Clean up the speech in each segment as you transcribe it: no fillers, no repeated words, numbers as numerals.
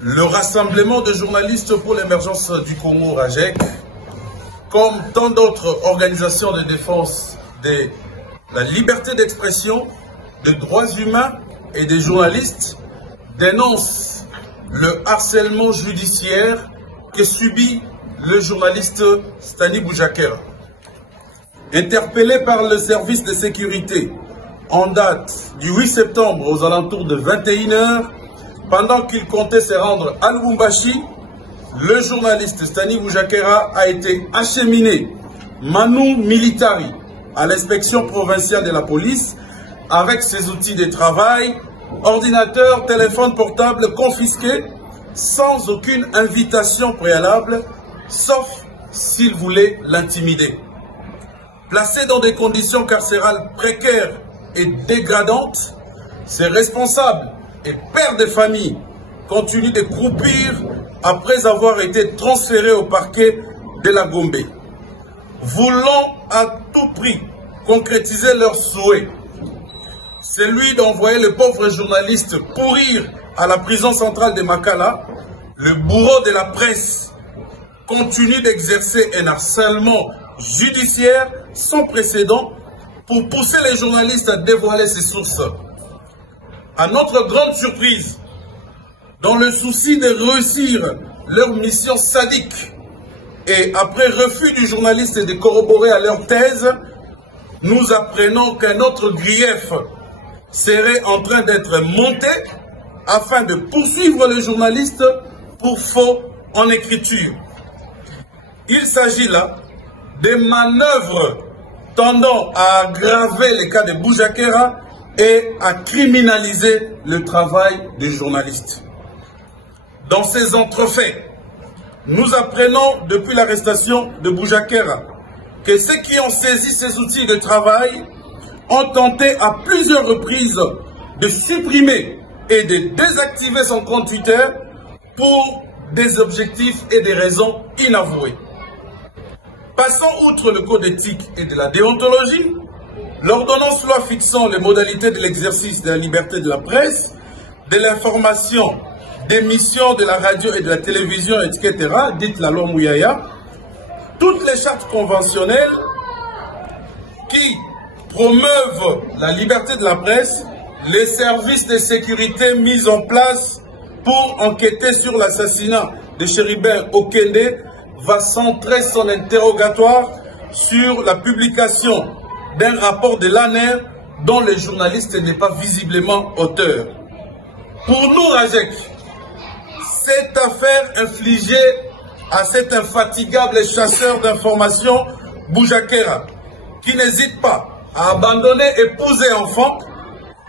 Le Rassemblement de journalistes pour l'émergence du Congo, RAJEC, comme tant d'autres organisations de défense de la liberté d'expression, des droits humains et des journalistes, dénonce le harcèlement judiciaire que subit le journaliste Stani Boujakera. Interpellé par le service de sécurité en date du 8 septembre aux alentours de 21 h, pendant qu'il comptait se rendre à Lubumbashi, le journaliste Stani Boujakera a été acheminé manu militari à l'inspection provinciale de la police avec ses outils de travail, ordinateur, téléphone portable confisqués sans aucune invitation préalable, sauf s'il voulait l'intimider. Placé dans des conditions carcérales précaires et dégradantes, ses responsables et pères de famille continuent de croupir après avoir été transférés au parquet de la Gombe. Voulant à tout prix concrétiser leur souhait, celui d'envoyer le pauvre journaliste pourrir à la prison centrale de Makala, le bourreau de la presse continue d'exercer un harcèlement judiciaire sans précédent pour pousser les journalistes à dévoiler ses sources. À notre grande surprise, dans le souci de réussir leur mission sadique et après refus du journaliste de corroborer à leur thèse, nous apprenons qu'un autre grief serait en train d'être monté afin de poursuivre le journaliste pour faux en écriture. Il s'agit là des manœuvres tendant à aggraver les cas de Boujakera et à criminaliser le travail des journalistes. Dans ces entrefaits, nous apprenons depuis l'arrestation de Boujakera que ceux qui ont saisi ces outils de travail ont tenté à plusieurs reprises de supprimer et de désactiver son compte Twitter pour des objectifs et des raisons inavouées. Passons outre le code éthique et de la déontologie, l'ordonnance loi fixant les modalités de l'exercice de la liberté de la presse, de l'information, des missions de la radio et de la télévision, etc., dite la loi Mouyaya, toutes les chartes conventionnelles qui promeuvent la liberté de la presse, les services de sécurité mis en place pour enquêter sur l'assassinat de Chéribin Okende va centrer son interrogatoire sur la publication d'un rapport de l'ANER dont le journaliste n'est pas visiblement auteur. Pour nous, RAJEC, cette affaire infligée à cet infatigable chasseur d'informations, Boujakera, qui n'hésite pas à abandonner épouse et enfants,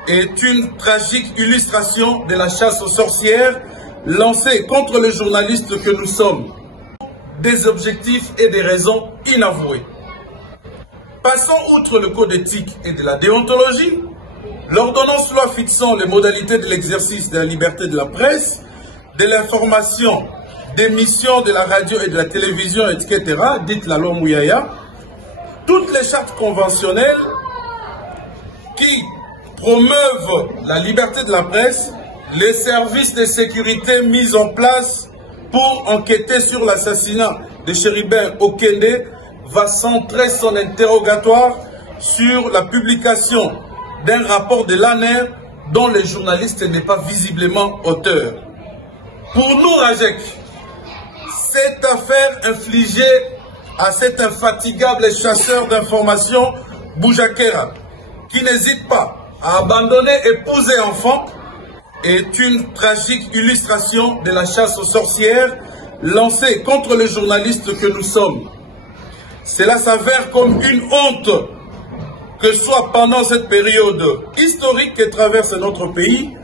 est une tragique illustration de la chasse aux sorcières lancée contre les journalistes que nous sommes. Des objectifs et des raisons inavouées. Passons outre le code éthique et de la déontologie, l'ordonnance loi fixant les modalités de l'exercice de la liberté de la presse, de l'information, des missions de la radio et de la télévision, etc., dite la loi Mouyaya, toutes les chartes conventionnelles qui promeuvent la liberté de la presse, les services de sécurité mis en place pour enquêter sur l'assassinat de Chéribin Okende va centrer son interrogatoire sur la publication d'un rapport de l'ANER dont le journaliste n'est pas visiblement auteur. Pour nous, RAJEC, cette affaire infligée à cet infatigable chasseur d'informations, Boujakera, qui n'hésite pas à abandonner épouse et enfants, est une tragique illustration de la chasse aux sorcières lancée contre les journalistes que nous sommes. Cela s'avère comme une honte que soit pendant cette période historique que traverse notre pays,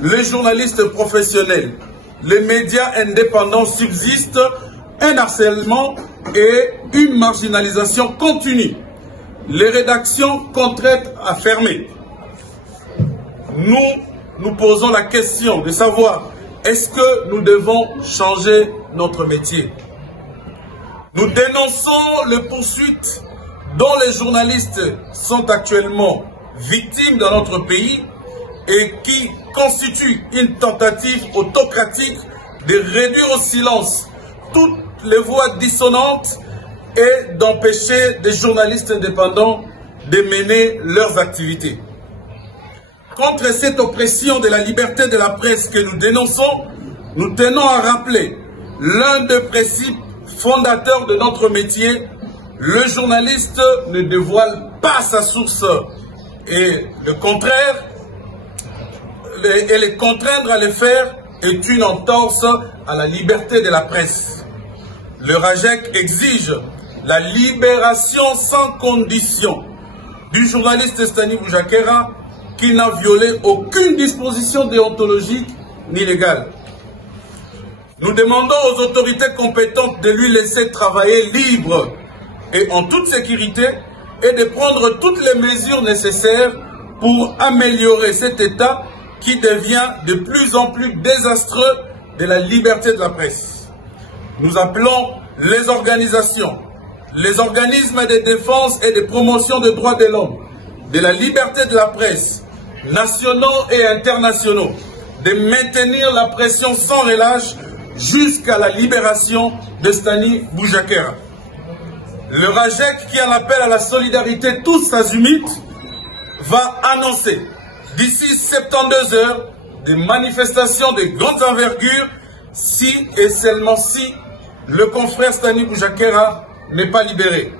les journalistes professionnels, les médias indépendants subsistent un harcèlement et une marginalisation continue. Les rédactions contraintes à fermer. Nous posons la question de savoir, est-ce que nous devons changer notre métier? Nous dénonçons les poursuites dont les journalistes sont actuellement victimes dans notre pays et qui constituent une tentative autocratique de réduire au silence toutes les voix dissonantes et d'empêcher des journalistes indépendants de mener leurs activités. Contre cette oppression de la liberté de la presse que nous dénonçons, nous tenons à rappeler l'un des principes fondateurs de notre métier: le journaliste ne dévoile pas sa source et le contraire, et les contraindre à le faire est une entorse à la liberté de la presse. Le RAJEC exige la libération sans condition du journaliste Stani Boujakera, qui n'a violé aucune disposition déontologique ni légale. Nous demandons aux autorités compétentes de lui laisser travailler libre et en toute sécurité et de prendre toutes les mesures nécessaires pour améliorer cet état qui devient de plus en plus désastreux de la liberté de la presse. Nous appelons les organisations, les organismes de défense et de promotion des droits de l'homme, de la liberté de la presse, nationaux et internationaux, de maintenir la pression sans relâche jusqu'à la libération de Stani Boujakera. Le RAJEC, qui en appelle à la solidarité tous azimuts, va annoncer d'ici 72 heures des manifestations de grandes envergures si et seulement si le confrère Stani Boujakera n'est pas libéré.